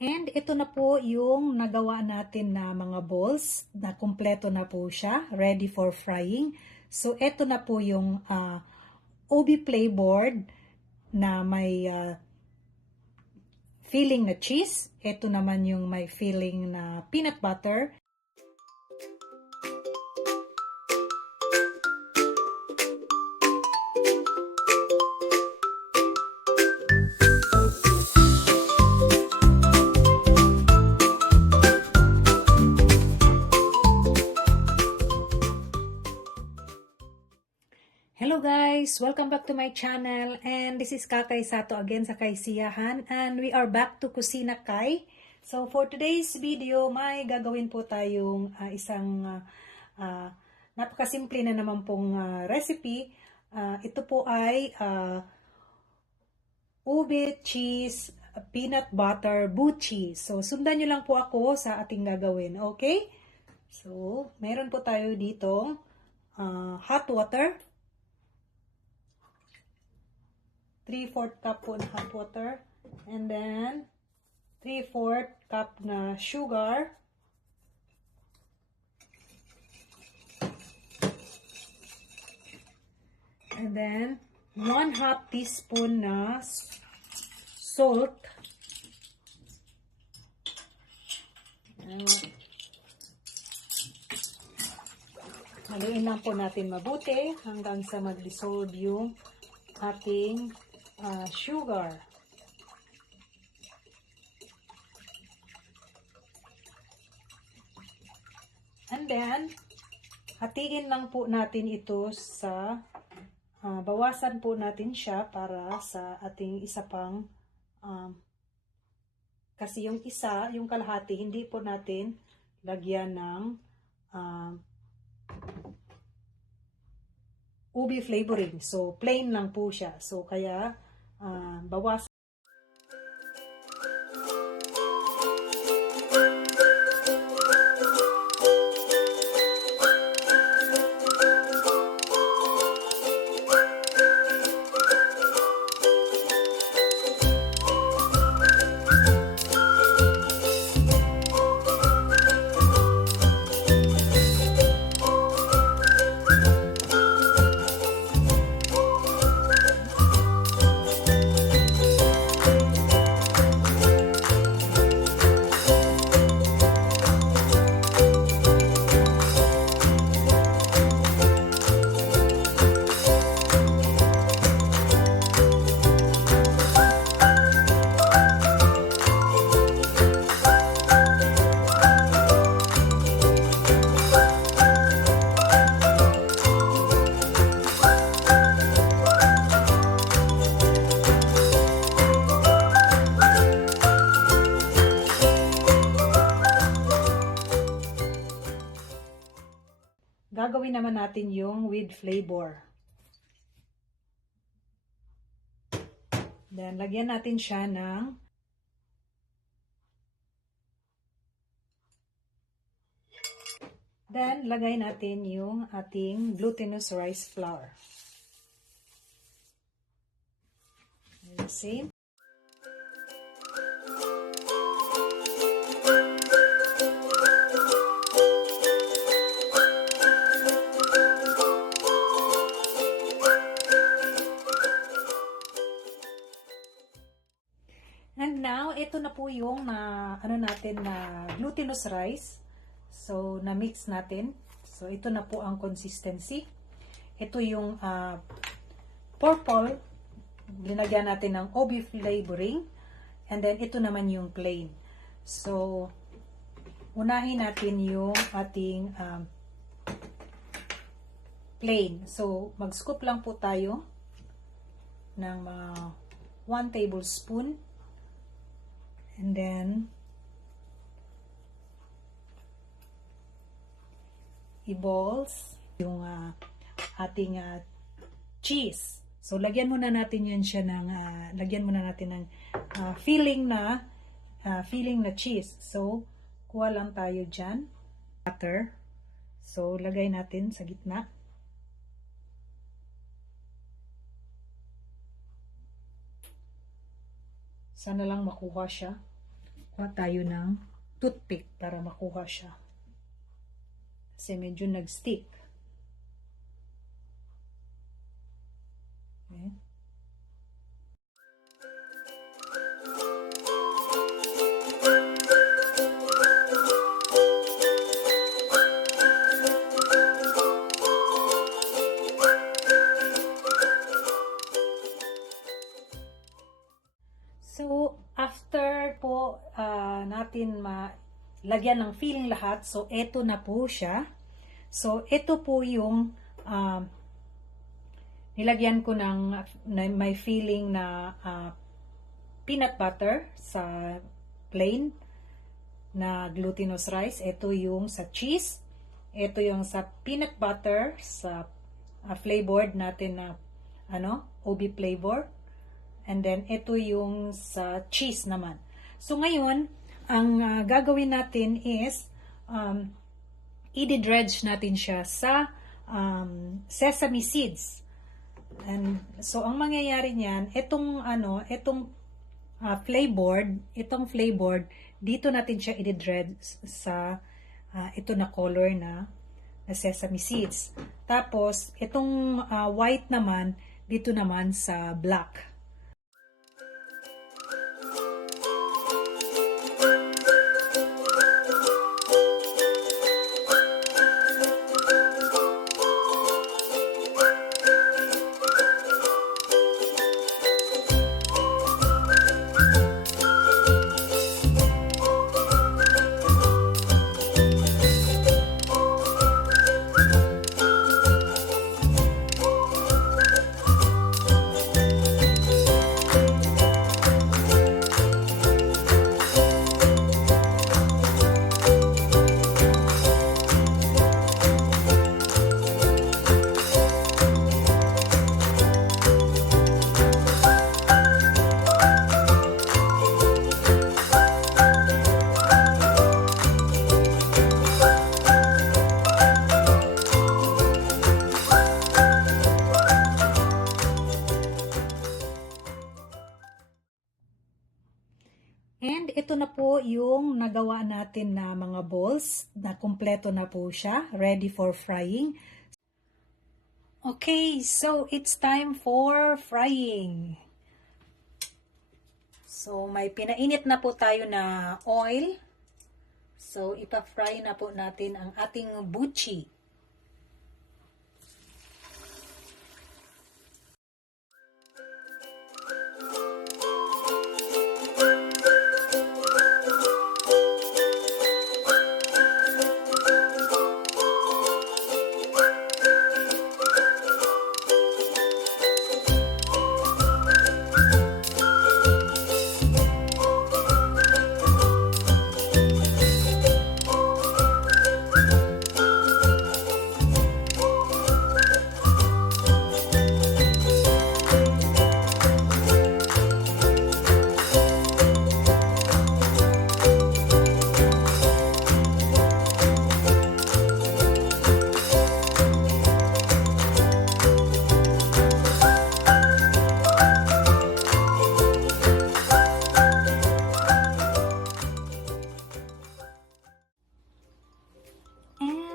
And ito na po yung nagawa natin na mga balls na kumpleto na po siya, ready for frying. So ito na po yung ubi flavor na may filling na cheese. Ito naman yung may filling na peanut butter. Hello guys! Welcome back to my channel, and this is Kakay Sato again sa Kaysiyahan, and we are back to Kusina Kay. So for today's video, may gagawin po tayong isang napakasimple na naman pong recipe. Ito po ay ube cheese peanut butter buchi. So sundan nyo lang po ako sa ating gagawin, okay? So meron po tayo dito hot water. 3/4 cup po na hot water, and then 3/4 cup na sugar, and then 1/2 teaspoon na salt, haluin lang po natin mabuti hanggang sa mag-dissolve yung ating sugar. And then, hatiin lang po natin ito sa, bawasan po natin siya para sa ating isa pang, kasi yung isa, yung kalahati, hindi po natin lagyan ng ubi flavoring. So, plain lang po siya. So, kaya, bawas. Gagawin naman natin yung with flavor. Then, lagyan natin siya ng lagay natin yung ating glutinous rice flour. The same. And now, ito na po yung natin na glutinous rice. So, na-mix natin. So, ito na po ang consistency. Ito yung purple. Linagyan natin ng ubi flavoring. And then, ito naman yung plain. So, unahin natin yung ating plain. So, mag-scoop lang po tayo ng 1 tablespoon. And then, i-balls yung ating cheese. So, lagyan muna natin yan siya ng, lagyan muna natin ng filling na cheese. So, kuha lang tayo dyan. Butter. So, lagay natin sa gitna. Sana lang makuha siya. kuha tayo ng toothpick para makuha siya. Kasi medyo nag-stick. Okay. So, after po natin lagyan ng filling lahat, so eto na po siya. So, ito po yung nilagyan ko ng may filling na peanut butter sa plain na glutinous rice. Ito yung sa cheese. Ito yung sa peanut butter sa flavored natin na OB flavor. And then, ito yung sa cheese naman. So, ngayon, ang gagawin natin is, i-dredge natin siya sa sesame seeds. And, so, ang mangyayari niyan, itong flavored, dito natin siya i-dredge sa ito na color na sesame seeds. Tapos, itong white naman, dito naman sa black. And ito na po yung nagawa natin na mga balls na kumpleto na po siya, ready for frying. Okay, so it's time for frying. So may pinainit na po tayo na oil. So ipa-fry na po natin ang ating buchi.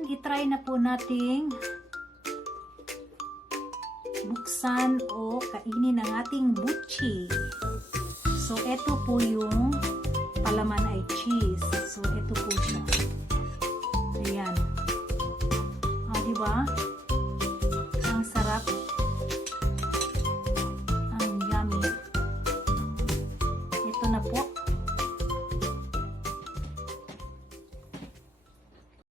I-try na po nating buksan o kainin ang ating buchi. So, ito po yung palaman ay cheese. So, ito po siya. Ayan. Diba?